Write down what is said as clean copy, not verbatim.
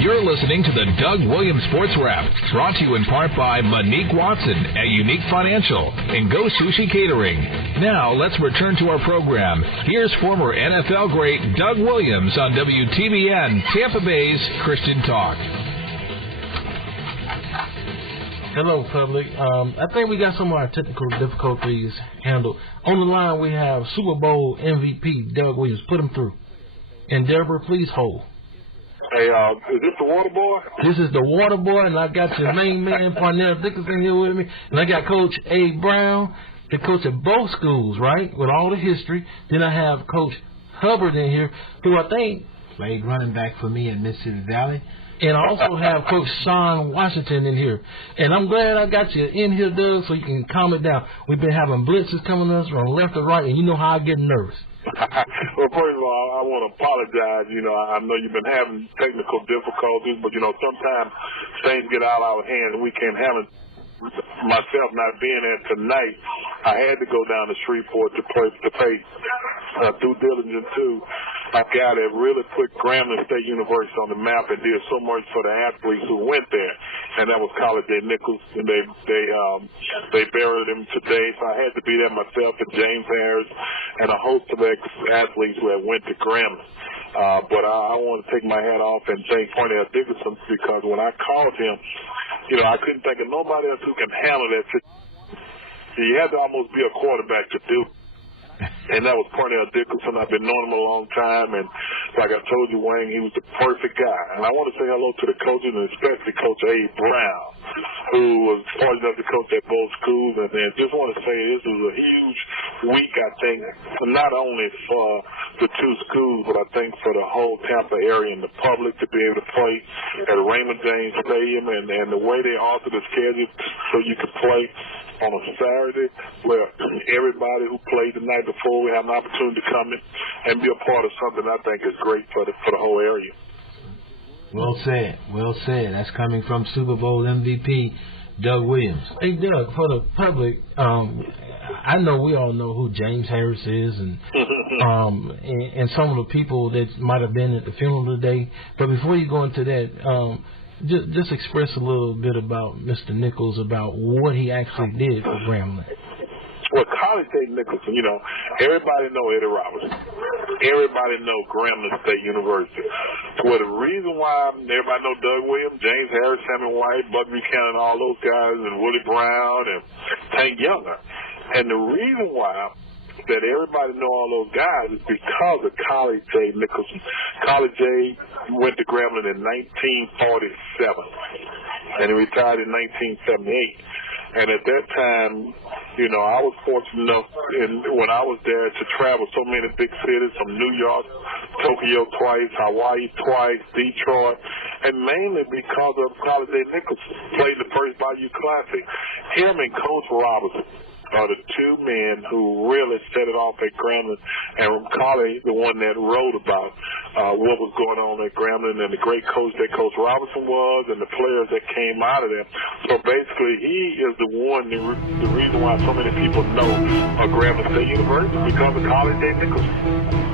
You're listening to the Doug Williams Sports Wrap, brought to you in part by Monique Watson at Unique Financial and Go Sushi Catering. Now, let's return to our program. Here's former NFL great Doug Williams on WTBN, Tampa Bay's Christian Talk. Hello, public. I think we got some of our technical difficulties handled. On the line, we have Super Bowl MVP Doug Williams. Put him through. And Deborah, please hold. Hey, is this the water boy? This is the water boy, and I got your main man, Parnell Dickinson, here with me. And I got Coach A. Brown, the coach at both schools, right, with all the history. Then I have Coach Hubbard in here, who I think played running back for me at Mississippi Valley. And I also have Coach Sean Washington in here. And I'm glad I got you in here, Doug, so you can calm it down. We've been having blitzes coming at us from left to right, and you know how I get nervous. Well, first of all, I want to apologize. You know, I know you've been having technical difficulties, but, you know, sometimes things get out of our hands and we can't have it. Myself not being there tonight, I had to go down to Shreveport to pay due diligence to a guy that really put Grambling State University on the map and did so much for the athletes who went there, and that was College Day Nichols. And they buried him today, so I had to be there myself, and James Harris, and a host of ex-athletes who had went to Grambling. But I want to take my hat off and thank Parnell Dickinson, because when I called him, you know, I couldn't think of nobody else who can handle that. You had to almost be a quarterback to do. And that was Parnell Dickinson. I've been knowing him a long time, and like I told you, Wayne, he was the perfect guy. And I want to say hello to the coaches, and especially Coach A. Brown, who was fortunate enough to coach at both schools. And then just want to say this is a huge week, I think, not only for the two schools, but I think for the whole Tampa area and the public to be able to play at Raymond James Stadium, and the way they altered the schedule so you could play on a Saturday where everybody who played the night before we have an opportunity to come in and be a part of something I think is great for the whole area. Well said. Well said. That's coming from Super Bowl MVP Doug Williams. Hey, Doug, for the public, I know we all know who James Harris is and some of the people that might have been at the funeral today. But before you go into that, just express a little bit about Mr. Nichols, about what he actually did for Grambling. Well, College Day Nicholson, you know, everybody know Eddie Robertson. Everybody know Grambling State University. Well, the reason why everybody know Doug Williams, James Harris, Sammy White, Buck Buchanan, all those guys, and Willie Brown, and Tank Younger. And the reason why that everybody know all those guys is because of College J. Nicholson. College J went to Grambling in 1947, and he retired in 1978. And at that time, you know, I was fortunate enough when I was there to travel so many big cities, from New York, Tokyo twice, Hawaii twice, Detroit, and mainly because of College J. Nicholson. Played the First Bayou Classic. Him and Coach Robinson are the two men who really set it off at Grambling, and Collie, the one that wrote about what was going on at Grambling and the great coach that Coach Robinson was and the players that came out of there. So basically, he is the one, the reason why so many people know Grambling State University, because of College Day Nicholson.